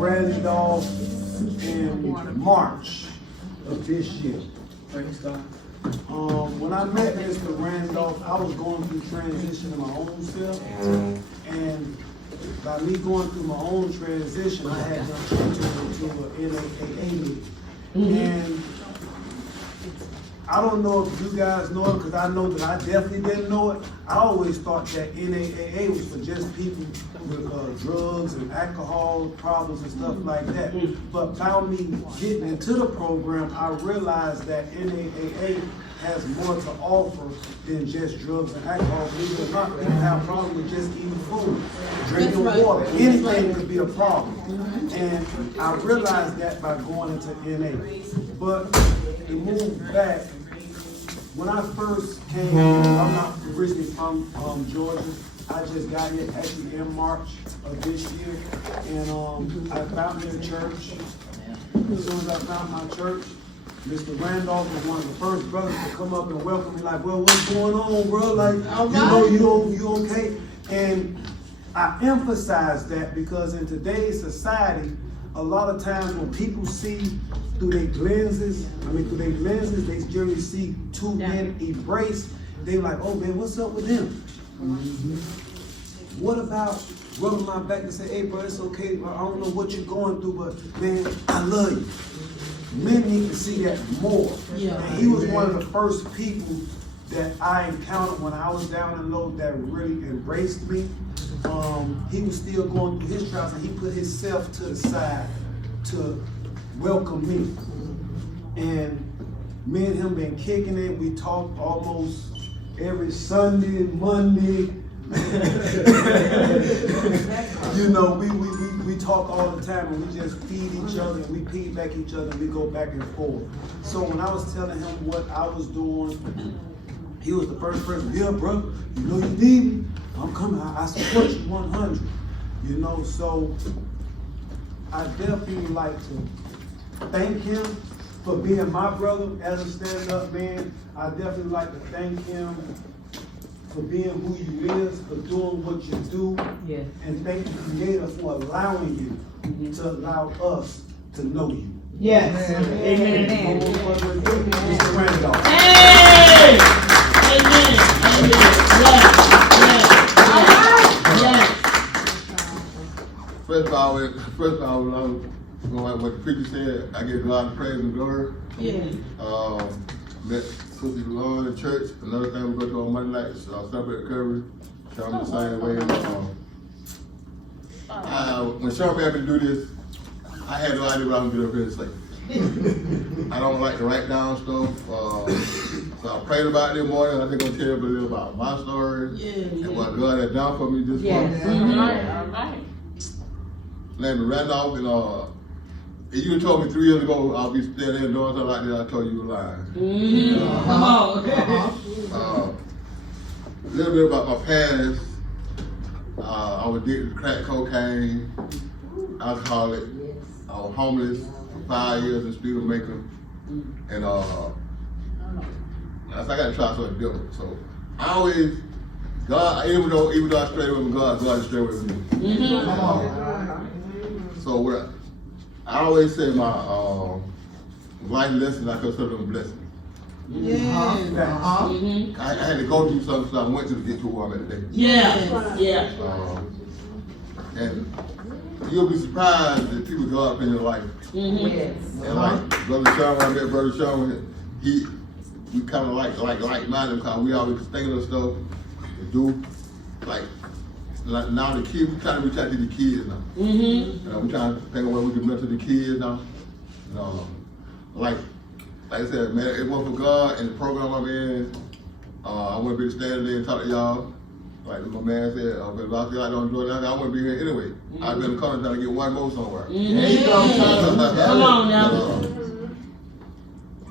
Randolph in March of this year. When I met Mr. Randolph, I was going through transition in my own self, and by me going through my own transition, I had to enter into an NAAA meeting. And I don't know if you guys know it, because I know that I definitely didn't know it. I always thought that NAAA was for just people with drugs and alcohol problems and stuff like that. But by me getting into the program, I realized that NAAA has more to offer than just drugs and alcohol. Believe it or not, people have problems with just eating food, drinking water. Anything could be a problem. And I realized that by going into NA. But to move back, when I first came, I'm not originally from Georgia. I just got here actually in March of this year, and I found me a church. As soon as I found my church, Mr. Randolph was one of the first brothers to come up and welcome me, like, well, what's going on, bro? Like, you okay? And I emphasize that because in today's society, a lot of times when people see through their lenses, they generally see two men embrace. They're like, oh man, what's up with him? What about rubbing my back and say, hey bro, it's okay, bro. I don't know what you're going through, but man, I love you. Men need to see that more. And he was one of the first people that I encountered when I was down and low that really embraced me. He was still going through his trials, and he put himself to the side to welcome me. And me and him been kicking it. We talk almost every Sunday, Monday. You know, we talk all the time, and we just feed each other, and we piggyback each other, and we go back and forth. So when I was telling him what I was doing, he was the first person, yeah, bro, you know you need me, I'm coming, I support you 100. You know, so I definitely like to thank him for being my brother as a stand-up man. I definitely like to thank him for being who you is, for doing what you do, and thank the Creator for allowing you to allow us to know you. Yes. Amen. Mr. Randolph. Hey! Amen. Yes. First of all, like what the preacher said, I give God the praise and glory. Met Sister Lauren in church. Another thing we go to on Monday nights, celebrate recovery. Sean the same way. When Sean asked me to do this, I had no idea what I was going to do up here to say. I don't like to write down stuff. So I prayed about it this morning. I think I'm going to tell you a little about my story and what God had done for me this month. Name is Randolph, and if you had told me 3 years ago I'll be standing there doing something like that, I told you you were lying. Come on. A little bit about my past. I was addicted to crack cocaine, alcoholic. I was homeless for 5 years in Speedomaker, and I got to try something different. So I always, God, even though I strayed with God is straight with me. So what I always say, my life lessons, I consider them blessings. I had to go through something, so I went to get to where I'm at today. And you'll be surprised that people go up in your life. And like Brother Sean, when I met Brother Sean, we kind of like-minded, because we always thinking of stuff to do. Like now the kids, we trying to reach out to the kids now. We trying to think of what we can mentor the kids now. Like I said, man, it wasn't for God and the program I'm in, I wouldn't be standing there and talk to y'all. Like my man said, if I feel like I don't enjoy that, I wouldn't be here anyway. I've been coming trying to get one more somewhere. Come on now.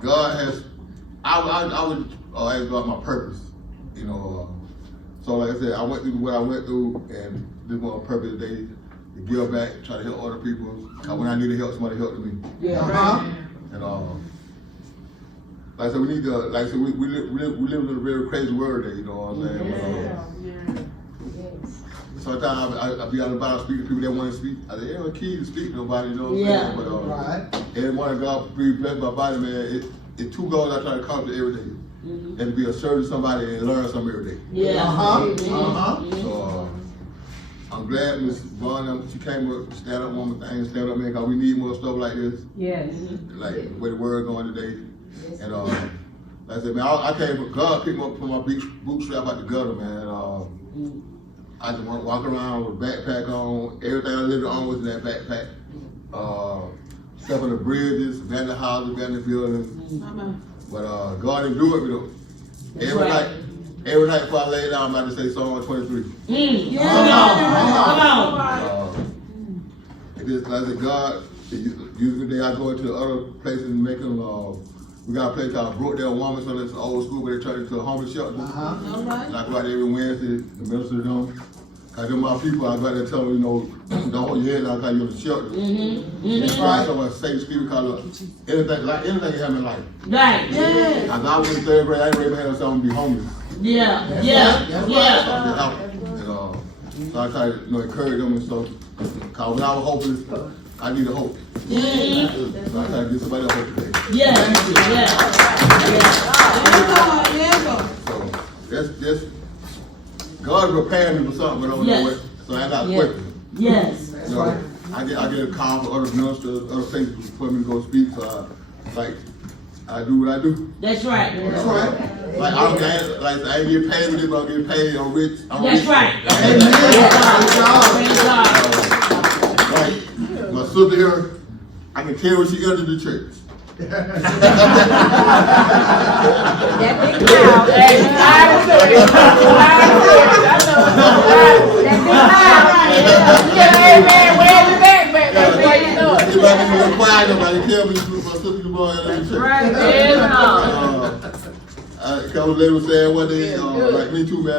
God has, I would ask God my purpose, you know. So like I said, I went through what I went through, and this was on purpose today, to give back, try to help other people. When I needed help, somebody helped me. And like I said, we need to, like I said, we live in a very crazy world there, you know what I'm saying? So sometimes I be out about speaking to people that want to speak. I say, ain't no key to speak to nobody, you know what I'm saying? But every morning God breathe bless my body, man. It's two goals I try to accomplish every day. And to be a servant to somebody and learn something every day. So I'm glad Miss Vaughn, she came up, stand up woman thing, stand up man, cause we need more stuff like this. Yes. Like where the word going today. And like I said, man, I came from God, picked me up from my bootstrap out the gutter, man. I just walk around with a backpack on. Everything I lived on was in that backpack. Stuff on the bridges, abandoned houses, abandoned buildings. But God didn't do it with them. Every night before I lay down, I'm about to say Psalm 123. Come on. It is like I said, God, usually I go into other places and make them, we got a place called Brookdale Woman, so that's an old school where they turn it into a homeless shelter. And I go out there every Wednesday to minister to them. Cause them my people, I go out there and tell them, you know, don't hold your head down because you're in the shelter. That's right. So I say to people, cause anything can happen in life. Right. As I was in third grade, I ain't ready to have something to be homeless. Yeah. And, so I try to encourage them and stuff. Cause when I was hopeless, I needed hope. So I try to get somebody else hope today. So that's God prepared me for something, but I don't know what. So I got quicker. Yes. I get a call from other ministers, other places for me to go speak. So I do what I do. That's right. Like I ain't get paid with it, but I get paid. I'm rich. That's right. Like my sister here, I can tell when she entered the church. That big mouth. If I can be quiet, nobody tell me my sister boy entered the church. A couple ladies was saying one day, like me too, man.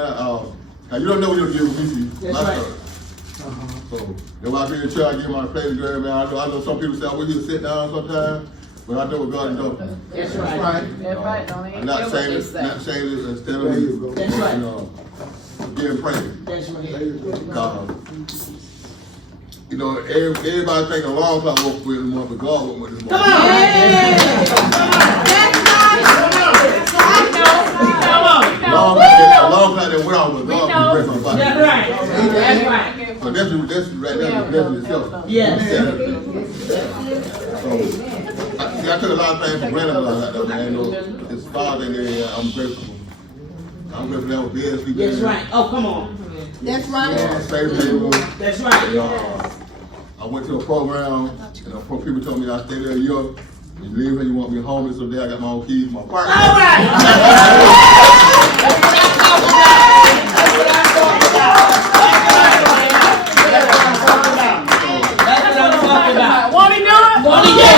You don't know when you're giving me. That's right. So then when I be in church, I give my place girl, man. I know some people say I wish you sit down sometimes, but I know what God does. That's right. I'm not saying it instead of me. That's right. Giving praise. That's right. Everybody think a long time work with them, but God went with them. Come on. A long time they went out with God to break my body. That's right. So that's itself. Yes. So, I took a lot of things for granted like that, man. It's Father in there, I'm grateful. I'm grateful that was bed sleep. That's right. Oh, come on. That's right. That's right. I went to a program, and people told me I stayed there a year. You leave here, you want me homeless, so there I got my own keys, my apartment. All right. That's what I'm talking about. Won't he do it? Won't he do it?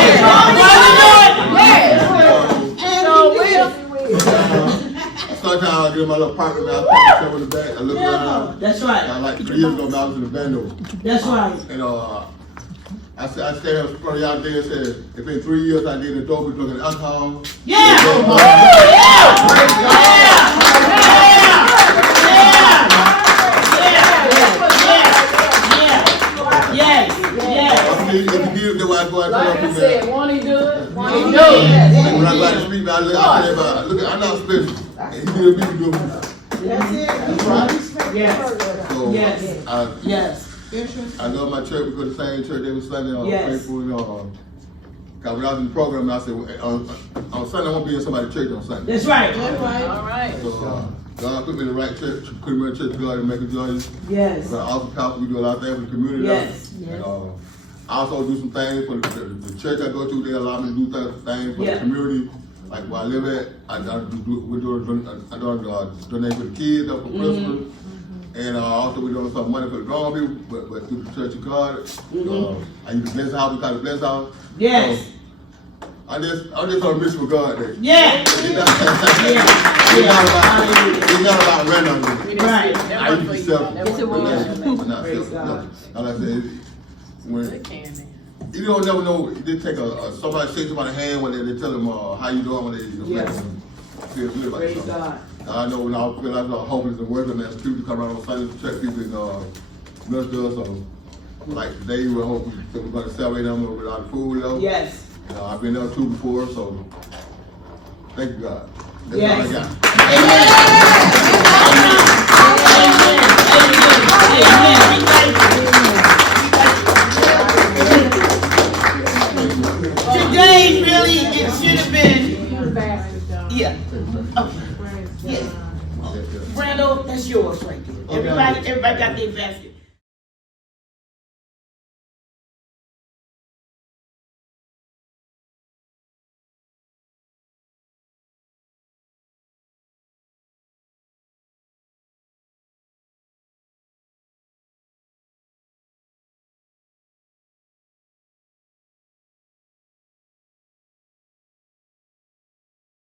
Sometimes I get in my little apartment, man, I put myself in the back, I look around. That's right. Like 3 years ago, I was in the bando. That's right. And I stand in front of y'all there and said, if in 3 years I did the dope, we're looking at alcohol. Like I said, won't he do it? Won't he do When I go out the street, man, I'm not special. And he did me to do it. That's it. That's right. Yes. So Yes. I love my church. We go to the same church every Sunday. Yes. Faithful, cause when I was in the program, I said on Sunday I won't be in somebody's church on Sunday. That's right. All right. So God put me in the right church, put me in the church of God and make a joy. Yes. Also, pastor, we do a lot of things for the community. Yes. And, I also do some things for the church I go to. They allow me to do things for the community. Like where I live at, I donate for the kids up for Christmas. And also we're doing some money for the grown people, but through the Church of God. I use the blessed house, we call it the blessed house. Yes. So, I'm just on a mission with God there. Yeah. It's not about random. Right. I used to be selfish. It's a word. I'm not selfish. No. Like I said, you don't never know. You did take somebody shake somebody's hand when they tell them how you doing when they feel good about yourself. I know when I feel like I was hopeless and worthless, man, people come around on Sunday to check people and Mr. So, like today, we hope we're gonna celebrate them with our food though. Yes. I've been there too before, so thank you God. That's Yes. all I got. Today, really, it should have been, yeah. Okay. Yeah. Randall, that's yours right there. Everybody got their basket.